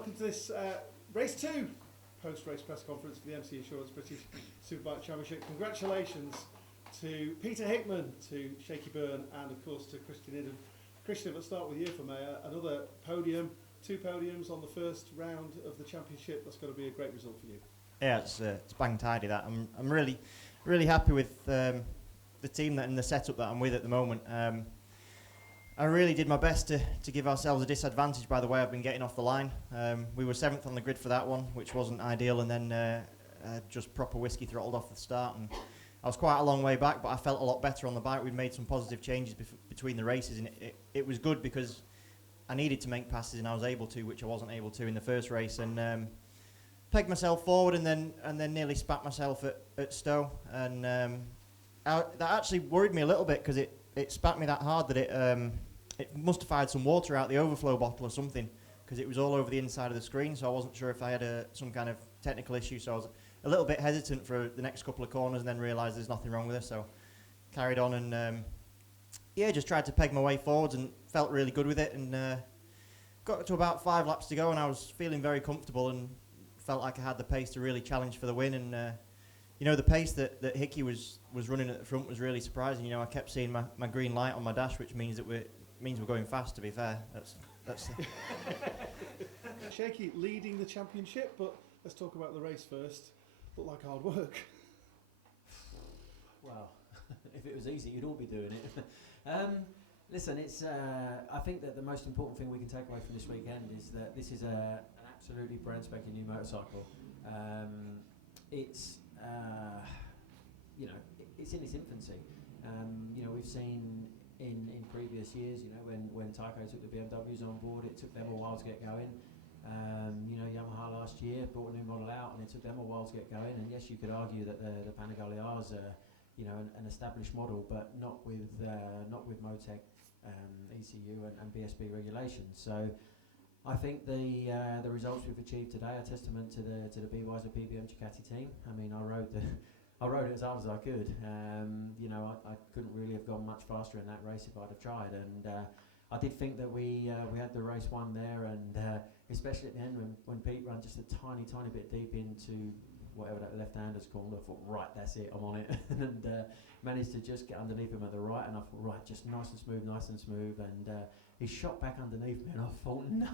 welcome to this race 2 post-race press conference for the MCE Insurance British Superbike Championship. Congratulations to Peter Hickman, to Shaky Burn, and of course to Christian Idden. Christian, let's start with you for Mayor. Another podium, 2 podiums on the first round of the championship. That's got to be a great result for you. Yeah, it's bang tidy. That I'm really happy with the team and the setup that I'm with at the moment. I really did my best to give ourselves a disadvantage by the way I've been getting off the line. We were 7th on the grid for that one, which wasn't ideal, and then just proper whiskey throttled off the start. And I was quite a long way back, but I felt a lot better on the bike. We'd made some positive changes between the races, and it was good because I needed to make passes, and I was able to, which I wasn't able to in the first race. And pegged myself forward, and then nearly spat myself at Stowe. And that actually worried me a little bit because it spat me that hard that it must have fired some water out the overflow bottle or something, because it was all over the inside of the screen, so I wasn't sure if I had some kind of technical issue, so I was a little bit hesitant for the next couple of corners and then realised there's nothing wrong with it, so carried on and just tried to peg my way forwards and felt really good with it, and got to about 5 laps to go and I was feeling very comfortable and felt like I had the pace to really challenge for the win. And the pace that Hickey was running at the front was really surprising. I kept seeing my green light on my dash, which means that we're going fast, to be fair. That's Shaky leading the championship, but let's talk about the race first. Looked like hard work. Well, if it was easy, you'd all be doing it. Listen, it's. I think that the most important thing we can take away from this weekend is that this is an absolutely brand spanking new motorcycle. It's it's in its infancy. We've seen in previous years, when Tyco took the BMWs on board, it took them a while to get going. Yamaha last year brought a new model out, and it took them a while to get going. And yes, you could argue that the Panigale R's an established model, but not with Motec, ECU, and BSB regulations. So I think the results we've achieved today are testament to the BY's PBM Ducati team. I mean, I rode it as hard as I could. I couldn't really have gone much faster in that race if I'd have tried. And I did think that we had the race won there, and especially at the end when Pete ran just a tiny bit deep into whatever that left-hander's called, I thought, right, that's it, I'm on it. And managed to just get underneath him at the right, and I thought, right, just nice and smooth. And he shot back underneath me, and I thought, no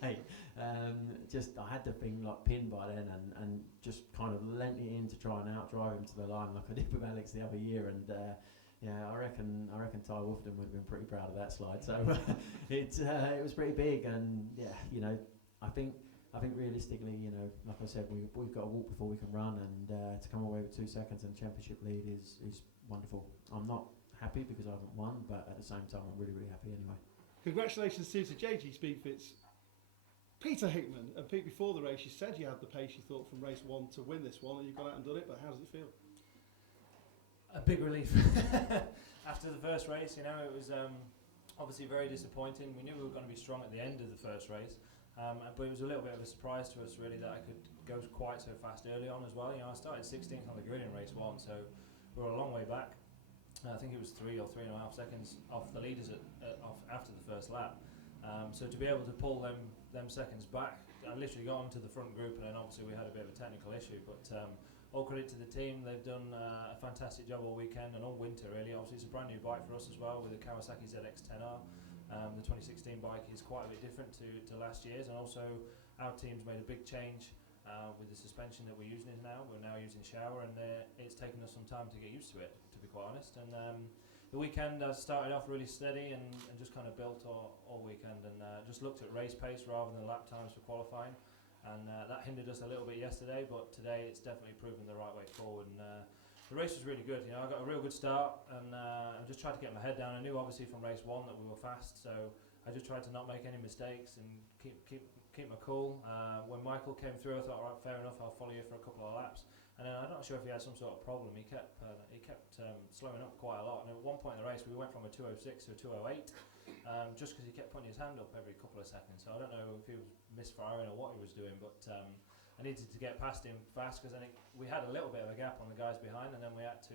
way. I had the thing like pinned by then, and just kind of lent it in to try and outdrive him to the line like I did with Alex the other year. And I reckon Ty Wolfden would have been pretty proud of that slide. So it was pretty big, and I think realistically, like I said, we've got to walk before we can run, and to come away with 2 seconds and championship lead is wonderful. I'm not happy because I haven't won, but at the same time, I'm really happy anyway. Congratulations to JG Speedfit's Peter Hickman. And Pete, before the race, you said you had the pace you thought from race 1 to win this one, and you've gone out and done it, but how does it feel? A big relief. After the first race, it was obviously very disappointing. We knew we were going to be strong at the end of the first race. But it was a little bit of a surprise to us, really, that I could go quite so fast early on as well. I started 16th on the grid in race 1, so we were a long way back. I think it was 3 or 3.5 seconds off the leaders after the first lap. So to be able to pull them seconds back, I literally got onto the front group, and then obviously we had a bit of a technical issue. But all credit to the team, they've done a fantastic job all weekend and all winter, really. Obviously it's a brand new bike for us as well, with the Kawasaki ZX-10R. The 2016 bike is quite a bit different to last year's, and also our team's made a big change with the suspension that we're using now. We're now using shower, and it's taken us some time to get used to it, to be quite honest. And the weekend started off really steady and just kind of built all weekend, and just looked at race pace rather than lap times for qualifying, and that hindered us a little bit yesterday, but today it's definitely proven the right way forward. And the race was really good. I got a real good start, and I just tried to get my head down. I knew obviously from race 1 that we were fast, so I just tried to not make any mistakes and keep my cool. When Michael came through, I thought, all right, fair enough, I'll follow you for a couple of laps. And then I'm not sure if he had some sort of problem. He kept slowing up quite a lot. And at one point in the race, we went from a 2:06 to a 2:08, just because he kept putting his hand up every couple of seconds. So I don't know if he was misfiring or what he was doing, but I needed to get past him fast, because I think we had a little bit of a gap on the guys behind, and then we had to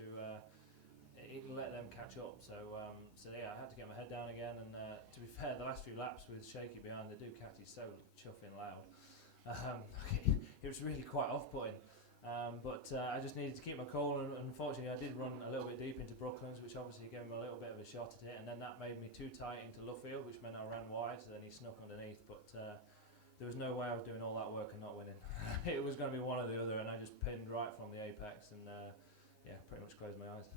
let them catch up. So I had to get my head down again. And to be fair, the last few laps with Shaky behind the Ducati so chuffing loud. It was really quite off-putting. But I just needed to keep my cool, and unfortunately I did run a little bit deep into Brooklands, which obviously gave him a little bit of a shot at it, and then that made me too tight into Luffield, which meant I ran wide, so then he snuck underneath. But there was no way I was doing all that work and not winning. It was going to be one or the other, and I just pinned right from the apex, and pretty much closed my eyes.